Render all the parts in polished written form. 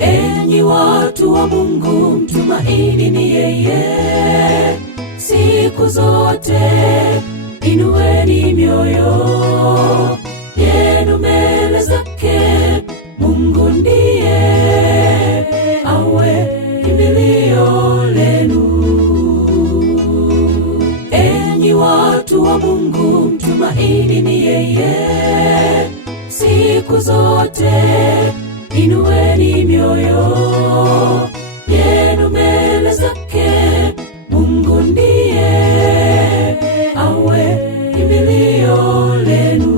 Enyi watu wa Mungu, mtumaini ni yeye siku zote. Inueni mioyo yenu mbele zake. Mungu ndiye awe kimbilio lenu. Enyi watu wa Mungu, mtumaini ni yeye siku zote. Inueni mioyo yenu mbele zake. Mungu ndiye awe kimbilio lenu.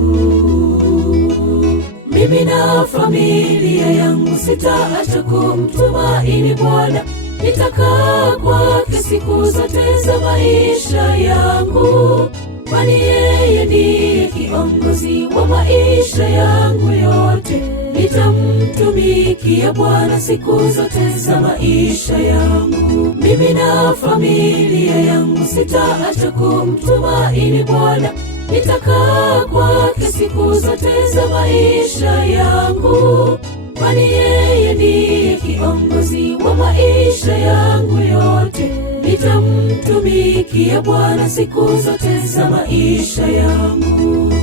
Mimi na familia yangu sitaacha kumtumaini Bwana. Nitakaa kwake siku zote za maisha yangu, kwani yeye ndiye kiongozi wa maisha yangu yote. Nitamtumikia Bwana siku zote za maisha yangu. Mimi na familia yangu sitaacha kumtumaini Bwana. Nitakaa kwake siku zote za maisha yangu, kwani yeye ndiye kiongozi wa maisha yangu yote. Nitamtumikia Bwana siku zote za maisha yangu.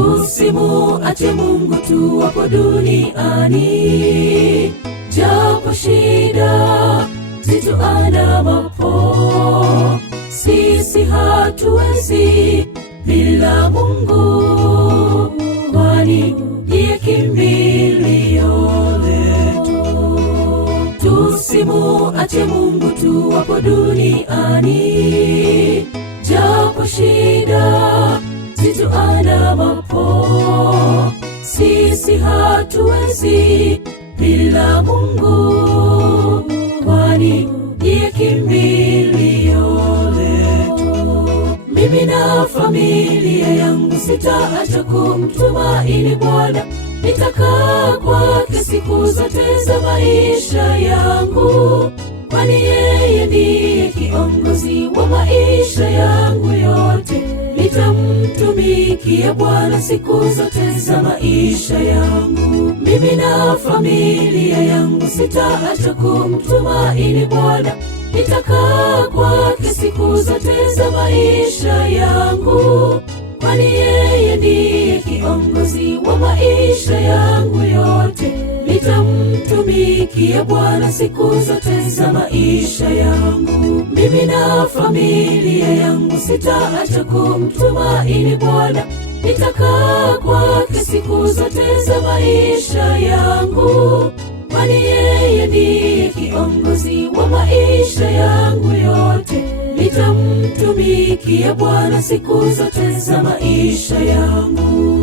Tusimuache Mungu tuwapo duniani, japo shida zituandamapo. Sisi hatuwezi bila Mungu, kwani ndiye kimbilio letu. Tusimuache Mungu tuwapo duniani, japo shida zituandamapo. Sisi hatuwezi bila Mungu, kwani ndiye kimbilio letu. Mimi na familia yangu sitaacha kumtumaini Bwana. Nitakaa kwake siku zote za maisha yangu, kwani yeye ndiye kiongozi wa maisha yangu yote. Nitamtumikia Bwana siku zote za maisha yangu. Mimi na familia yangu sitaacha kumtumaini Bwana. Nitakaa kwake siku zote za maisha yangu, kwani yeye ndiye kiongozi wa maisha yangu yote. Nitamtumikia Bwana siku zote za maisha yangu. Mimi na familia yangu sitaacha kumtumaini Bwana. Nitakaa kwake siku zote za maisha yangu, kwani yeye ndiye kiongozi wa maisha yangu yote. Nitamtumikia Bwana siku zote za maisha yangu.